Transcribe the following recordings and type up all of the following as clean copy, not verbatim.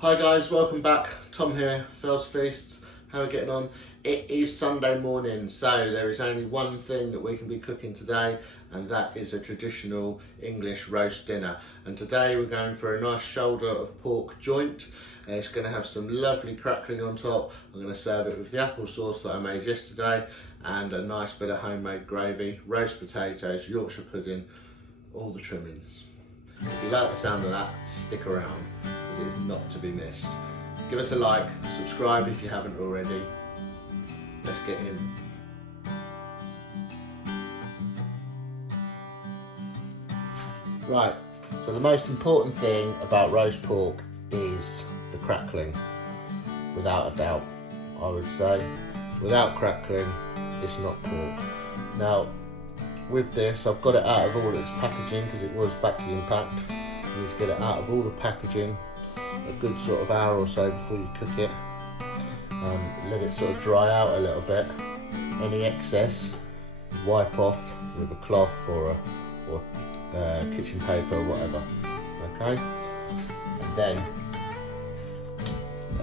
Hi guys, welcome back. Tom here, Phil's Feasts. How are we getting on? It is Sunday morning, so there is only one thing that we can be cooking today, and that is a traditional English roast dinner. And today we're going for a nice shoulder of pork joint. It's going to have some lovely crackling on top. I'm going to serve it with the apple sauce that I made yesterday and a nice bit of homemade gravy, roast potatoes, Yorkshire pudding, all the trimmings. If you like the sound of that, stick around, because it is not to be missed. Give us a like, subscribe if you haven't already. Let's get in. Right, so the most important thing about roast pork is the crackling, without a doubt, I would say. Without crackling, it's not pork. Now, with this, I've got it out of all its packaging because it was vacuum packed. You need to get it out of all the packaging a good sort of hour or so before you cook it. Let it sort of dry out a little bit. Any excess, wipe off with a cloth or kitchen paper or whatever. Okay, and then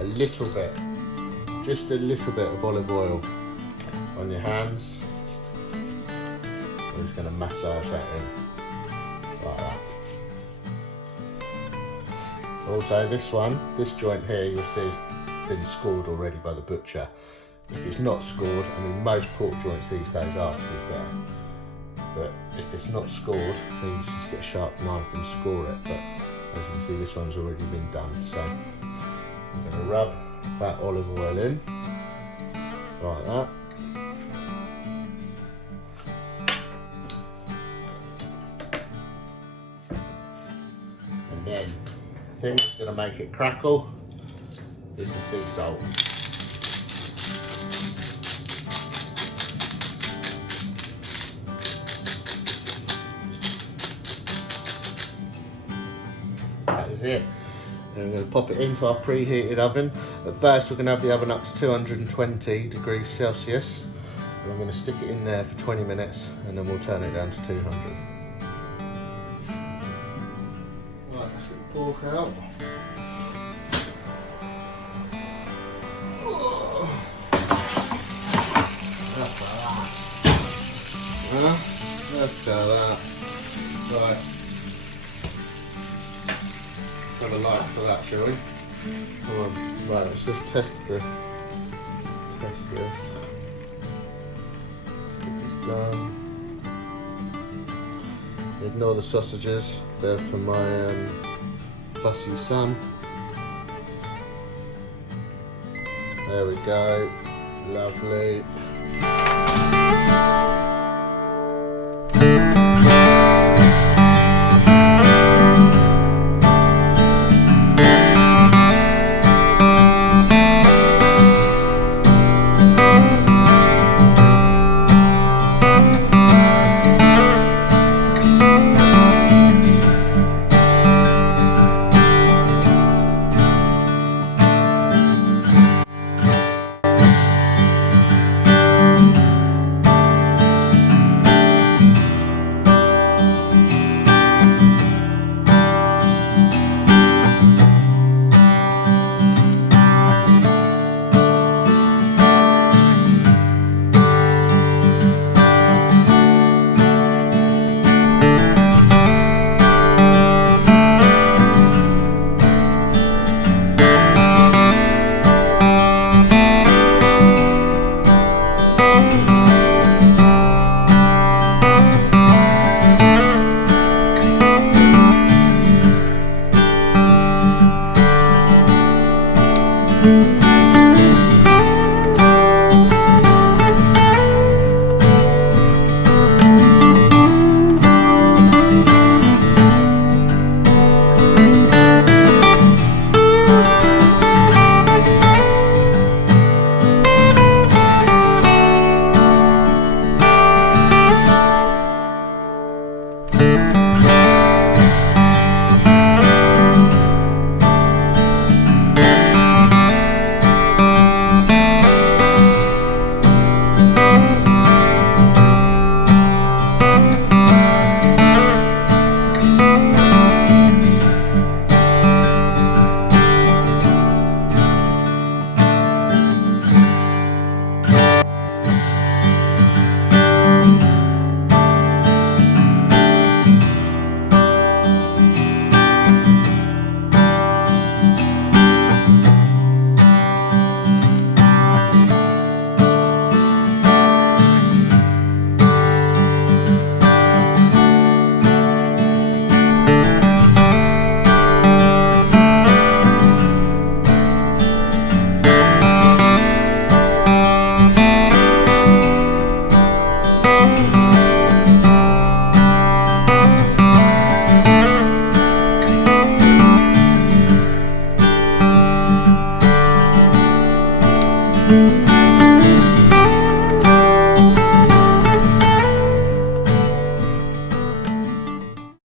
a little bit, just a little bit of olive oil on your hands. We're just going to massage that in like that. Also this joint here, you'll see has been scored already by the butcher. If it's not scored, I mean most pork joints these days are, to be fair, but if it's not scored, then you just get a sharp knife and score it. But as you can see, this one's already been done, so I'm going to rub that olive oil in like that. Then the thing that's going to make it crackle is the sea salt. That is it. And I'm going to pop it into our preheated oven. At first we're going to have the oven up to 220 degrees Celsius. And I'm going to stick it in there for 20 minutes and then we'll turn it down to 200. Pork out. Look at that. Right. Let's have a light for that, shall we? Come on. Right, let's just test this. It's done. Ignore the sausages. They're for my fussy son. There we go. Lovely.